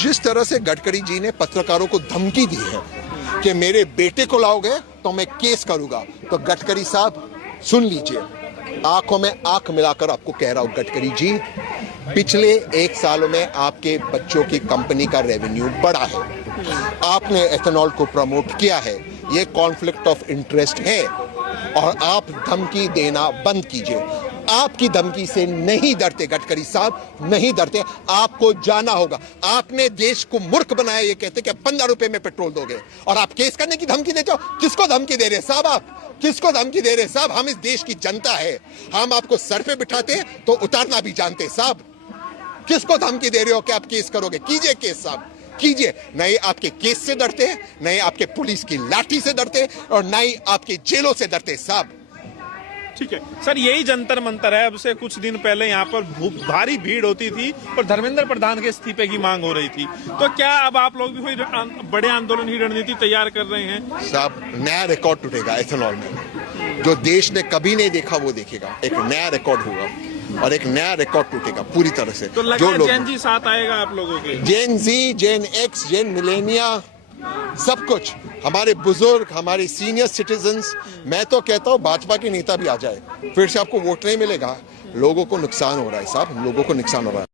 जिस तरह से गडकरी जी ने पत्रकारों को धमकी दी है कि मेरे बेटे को लाओगे तो मैं केस करूंगा, तो गडकरी साहब सुन लीजिए, आंखों में आंख मिलाकर आपको कह रहा हूं गडकरी जी, पिछले 1 साल में आपके बच्चों की कंपनी का रेवेन्यू बढ़ा है, आपने एथेनॉल को प्रमोट किया है, ये कॉन्फ्लिक्ट ऑफ इंटरेस्ट है और आप धमकी देना बंद कीजिए। आपकी धमकी से नहीं डरते गडकरी साहब, नहीं डरते, आपको जाना होगा। आपने देश को मूर्ख बनाया ये कहते कि 15 रुपए में पेट्रोल दोगे और आप केस करने की धमकी देते हो। किसको धमकी दे रहे साहब, आप किसको धमकी दे रहे साहब? हम इस देश की जनता है, हम आपको सर पे बिठाते तो उतारना भी जानते साहब। किसको धमकी दे रहे हो कि आप केस करोगे? कीजिए केस साहब, कीजिए। नहीं आपके केस से डरते, नहीं आपके पुलिस की लाठी से डरते और नहीं आपके जेलों से डरते साहब। ठीक है सर, यही जंतर मंतर है। अब से कुछ दिन पहले यहाँ पर भारी भीड़ होती थी और धर्मेंद्र प्रधान के इस्तीफे की मांग हो रही थी, तो क्या अब आप लोग भी कोई बड़े आंदोलन की रणनीति तैयार कर रहे हैं? साहब नया रिकॉर्ड टूटेगा एथेनॉल में, जो देश ने कभी नहीं देखा वो देखेगा। एक नया रिकॉर्ड होगा और एक नया रिकॉर्ड टूटेगा पूरी तरह से। तो लगा जेन जी साथ आएगा आप लोगों के? जेन जी, जेन एक्स, जेन मिलेनिया, सब कुछ, हमारे बुजुर्ग, हमारे सीनियर सिटीजन्स। मैं तो कहता हूँ भाजपा के नेता भी आ जाए, फिर से आपको वोट नहीं मिलेगा। लोगों को नुकसान हो रहा है साहब, लोगों को नुकसान हो रहा है।